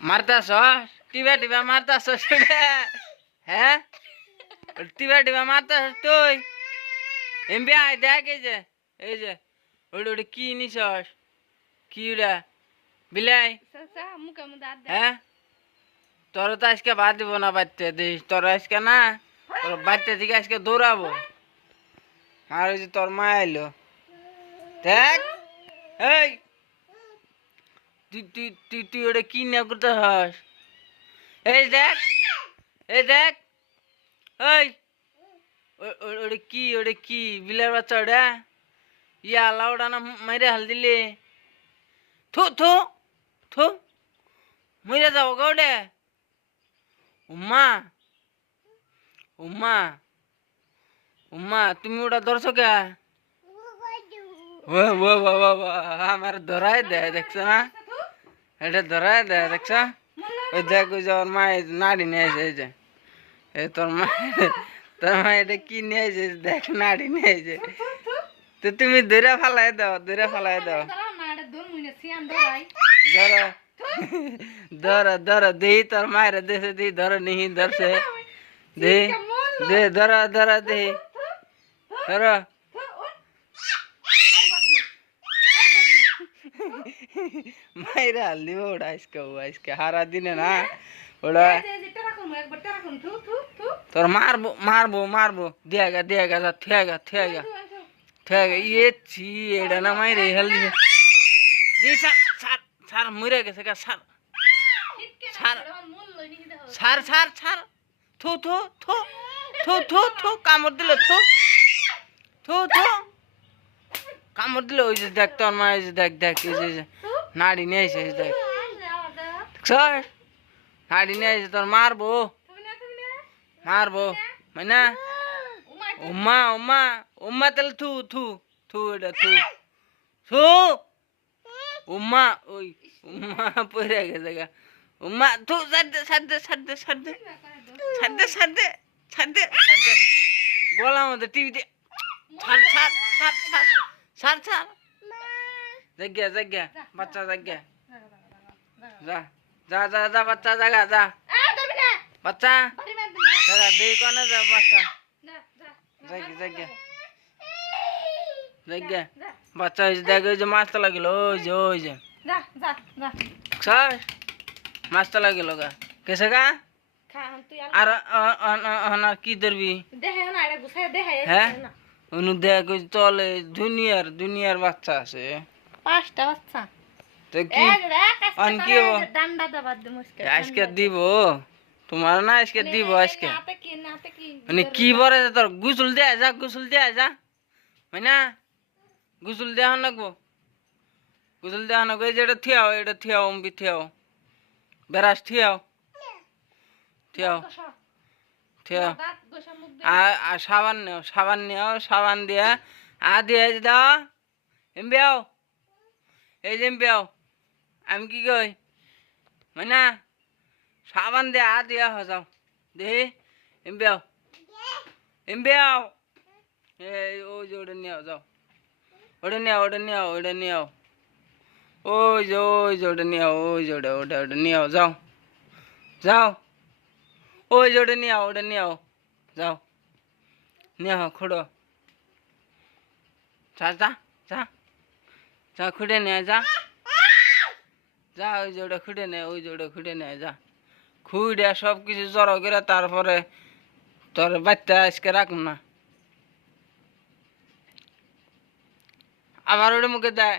মারতাছ টিবা টিবা মারতাছ হ্যাঁ টিবা টিবা মারতাছ তুই এমবি আয় দেখ এই যে ওটা ওটা কি নিছস কি ওটা বিলাই হ্যাঁ তোর তো আজকে বাদ দিব না বাড়তে দিস তোর আজকে না তোর বাড়তে থেকে আজকে দৌড়াবো আর ওই যে তোর মা এলো দেখ এই তুই তুই তুই তুই ওটা কি না করতে হস এই দেখ এই ওটা কি বিলার বাচ্চা ওটা ইয়া আল্লাহ ওটা না মাইরে হাল দিলে থু থু থু মরে যাবো গা ওটা উম্মা উম্মা উম্মা তুমি ওটা ধরছো কে আমার ধরাই দেয় দেখছো না এটা ধরাই দেয় দেখছো ওই দেখ ওই যে ওর মা নাড়ি নিয়েছে এই যে এই তোর মা এটা কি নিয়েছে দেখ নাড়ি নিয়েছে তো তুমি ধরে ফালাই দাও ধরো ধরো দেহি তোর মায়ের দেশে দিই ধরো নিহি ধরছে দে দে ধরো দেহি ধরো মাইরা লিব ওটা আজকে হারা দিনে না ওটা তোর মারবো দেগা যা থেগা ইয়ে ছি এটা না মাইরে হেলদি দি সার মরে গেছে গা সার থু থু থু থু থু থু কামড় দিল থু থু থু কামড় দিল ওই যে দেখ তোর মা ওই যে দেখ এই যে নাড়ি নিয়ে এসে দেখ স্যার নাড়ি নিয়ে এসে তোর মারবো মাইনা উম্মা তাহলে থু এটা থু উম্মা ওই উম্মা পড়ে গেছে গা উম্মা থু ছাড় গলা মধ্যে টিভিতে ছাড় জায়গা বাচ্চা জায়গা যা বাচ্চা জায়গা যা বাচ্চা দেই কোনে যা বাচ্চা জায়গা বাচ্চা দেখ ওই যে মাছটা লাগিল ওই যে মাছটা লাগিল গা কেসে গা আর কি ধরবি হ্যাঁ অনু দেখ ওই তলে দুনিয়ার বাচ্চা আছে 5টা বাচ্চা তো কি কি আজকে দিব তোমার না আজকে দিব আজকে মানে কি বলে তোর গুসল দেয়া যা না গুসল দেওয়া নাকবো এই যে এটা থিয়াও অম্বি থিয়াও বেড়াস থিয়াও আর সাবান নেও সাবান দিয়া দিয়ে দাও এমবিয়াও এই যে এমবিয়াও আমি কি কই না সাবান দিয়ে দিয়া যাও দে এমবিয়াও এই ওই যে ওটা নিয়ে যাও ওটা নিয়ে ওই যে ওটা নিয়ে ওটা নিয়ে যাও ওই যে ওটা নিয়ে যাও নিয়ে খুঁড়ো যা খুঁড়ে নিয়ে যা ওই যে ওটা খুঁড়ে নেয় যা খুঁড়ে সব কিছু জড়ো করে তারপরে তোর বাচ্চা আজকে রাখুন না আবার ওটা মুখে দেয়